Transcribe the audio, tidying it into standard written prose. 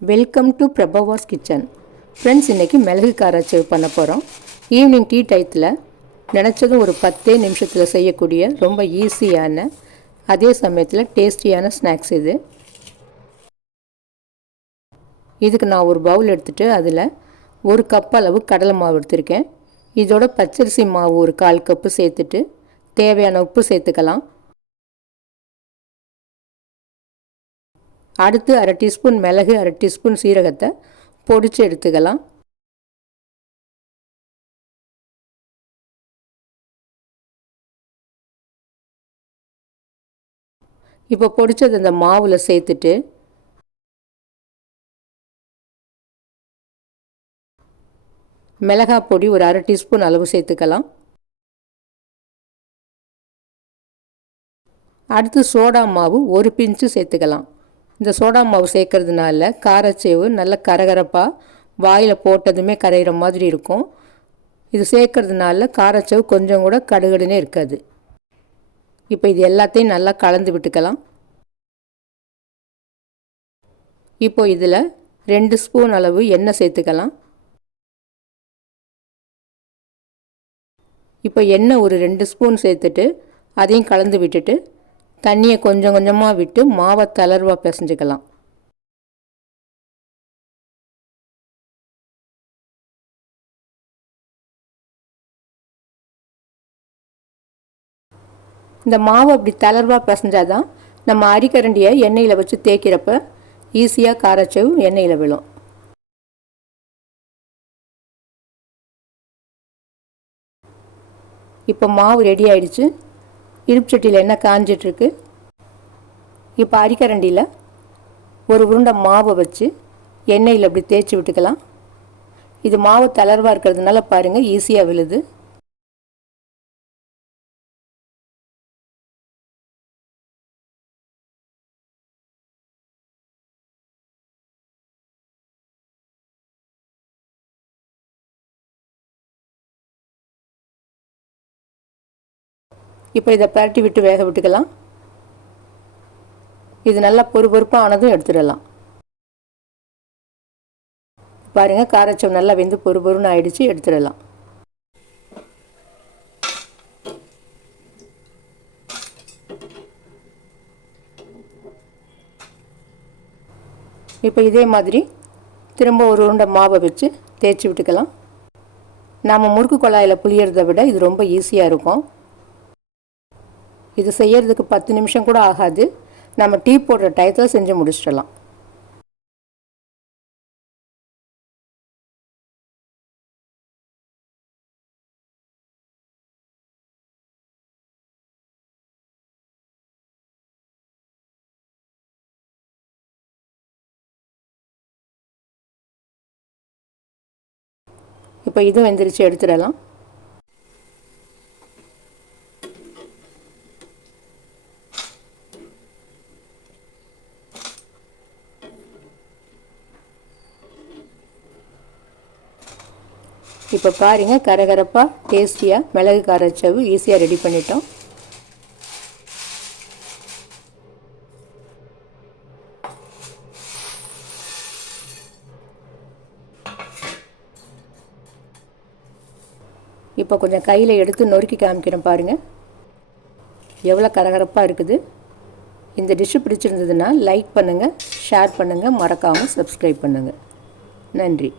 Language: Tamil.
Welcome to Prabha's kitchen. Friends, இன்றைக்கி மிளகு காராச்சேவ் பண்ண போகிறோம். ஈவினிங் டீ டயத்தில் நினச்சதும் ஒரு 10 நிமிஷத்தில் செய்யக்கூடிய ரொம்ப ஈஸியான, அதே சமயத்தில் டேஸ்டியான ஸ்நாக்ஸ் இது. இதுக்கு நான் ஒரு பவுல் எடுத்துகிட்டு அதில் ஒரு கப் அளவு கடலை மாவு எடுத்திருக்கேன். இதோட பச்சரிசி மாவு ஒரு 1/4 கப்பு சேர்த்துட்டு தேவையான உப்பு சேர்த்துக்கலாம். அடுத்து 1/2 டீஸ்பூன் மிளகு, 1/2 டீஸ்பூன் சீரகத்தை பொடிச்சு எடுத்துக்கலாம். இப்போ பொடிச்சது அந்த மாவில் சேர்த்துட்டு மிளகாய் பொடி ஒரு 1/2 டீஸ்பூன் அளவு சேர்த்துக்கலாம். அடுத்து சோடா மாவு ஒரு பிஞ்சு சேர்த்துக்கலாம். இந்த சோடா மாவு சேர்க்கறதுனால காரச்சேவு நல்ல கரகரப்பாக வாயில் போட்டதுமே கரைகிற மாதிரி இருக்கும். இது சேர்க்கறதுனால காரச்சேவு கொஞ்சம் கூட கடுகடுனே இருக்காது. இப்போ இது எல்லாத்தையும் நல்லா கலந்து விட்டுக்கலாம். இப்போ இதில் 2 ஸ்பூன் அளவு எண்ணெய் சேர்த்துக்கலாம். இப்போ எண்ணெய் ஒரு 2 ஸ்பூன் சேர்த்துட்டு அதையும் கலந்து விட்டுட்டு தண்ணியை கொஞ்சம் கொஞ்சமாக விட்டு மாவை தளர்வாக பிசைஞ்சுக்கலாம். இந்த மாவை அப்படி தளர்வாக பிசைஞ்சாதான் நம்ம அரிக்கரண்டியை எண்ணெயில் வச்சு தேய்க்கிறப்ப ஈஸியாக காரச்சேவ் எண்ணெயில் விழும். இப்போ மாவு ரெடி ஆயிடுச்சு. இருப்பு சட்டியில் எண்ணெய் காஞ்சிட்ருக்கு. இப்போ அரிக்கரண்டியில் ஒரு உருண்டை மாவை வச்சு எண்ணெயில் அப்படி தேய்ச்சி விட்டுக்கலாம். இது மாவு தளர்வாக இருக்கிறதுனால பாருங்கள் ஈஸியாக விழுது. இப்போ இதை பரட்டி விட்டு வேக விட்டுக்கலாம். இது நல்லா பொறுப்பாக ஆனதும் எடுத்துடலாம். பாருங்கள், காரச்சேவ் நல்லா வெந்து பொறுன்னு ஆயிடுச்சு. எடுத்துடலாம். இப்போ இதே மாதிரி திரும்ப ஒரு உருண்டை மாவை வச்சு தேய்ச்சி விட்டுக்கலாம். நாம் முறுக்கு குழாயில் புளியறதை விட இது ரொம்ப ஈஸியாக இருக்கும். இது செய்யறதுக்கு 10 நிமிஷம் கூட ஆகாது. நம்ம டீ போடுற டயத்தில் செஞ்சு முடிச்சிடலாம். இப்போ இதுவும் வெந்திரிச்சு எடுத்துடலாம். இப்போ பாருங்கள், கரகரப்பாக டேஸ்டியாக மிளகு காரச்சேவ் ஈஸியாக ரெடி பண்ணிட்டோம். இப்போ கொஞ்சம் கையில் எடுத்து நொறுக்கி காமிக்கிறேன் பாருங்கள், எவ்வளோ கரகரப்பாக இருக்குது. இந்த டிஷ்ஷு பிடிச்சிருந்ததுன்னா லைக் பண்ணுங்கள், ஷேர் பண்ணுங்கள், மறக்காமல் சப்ஸ்கிரைப் பண்ணுங்கள். நன்றி.